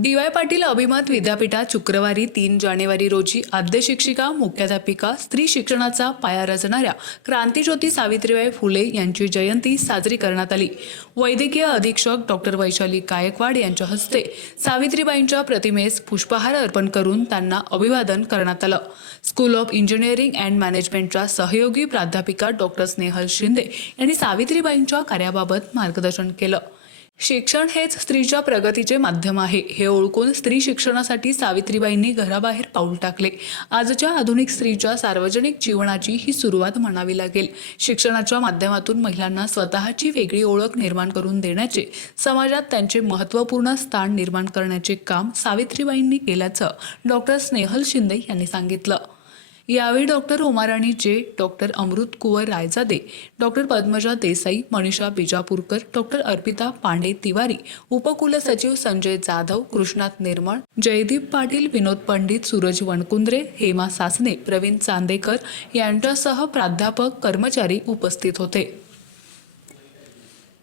D Y Patil अभिमत विद्यापीठात शुक्रवारी तीन जानेवारी रोजी आद्यशिक्षिका मुख्याध्यापिका स्त्री शिक्षणाचा पाया रचणाऱ्या क्रांतीज्योती सावित्रीबाई फुले यांची जयंती साजरी करण्यात आली. वैद्यकीय अधीक्षक डॉक्टर वैशाली गायकवाड यांच्या हस्ते सावित्रीबाईंच्या प्रतिमेस पुष्पहार अर्पण करून त्यांना अभिवादन करण्यात आलं. स्कूल ऑफ इंजिनिअरिंग अँड मॅनेजमेंटच्या सहयोगी प्राध्यापिका डॉक्टर स्नेहल शिंदे यांनी सावित्रीबाईंच्या कार्याबाबत मार्गदर्शन केलं. शिक्षण हेच स्त्रीच्या प्रगतीचे माध्यम आहे. हे ओळखून स्त्री शिक्षणासाठी सावित्रीबाईंनी घराबाहेर पाऊल टाकले. आजच्या आधुनिक स्त्रीच्या सार्वजनिक जीवनाची ही सुरुवात म्हणावी लागेल. शिक्षणाच्या माध्यमातून महिलांना स्वतःची वेगळी ओळख निर्माण करून देण्याचे समाजात त्यांचे महत्त्वपूर्ण स्थान निर्माण करण्याचे काम सावित्रीबाईंनी केल्याचं डॉक्टर स्नेहल शिंदे यांनी सांगितलं. यावेळी doctor Umarani J doctor Amrut Kunwar Raijade doctor Padmaja Desai Manisha Bijapurkar doctor Arpita Pande Tiwari उपकुलसचिव Sanjay Jadhav Krishnat Nirmal Jaydeep Patil विनोद पंडित सूरज वणकुंद्रे हेमा सासने प्रवीण चांदेकर यांच्यासह प्राध्यापक कर्मचारी उपस्थित होते.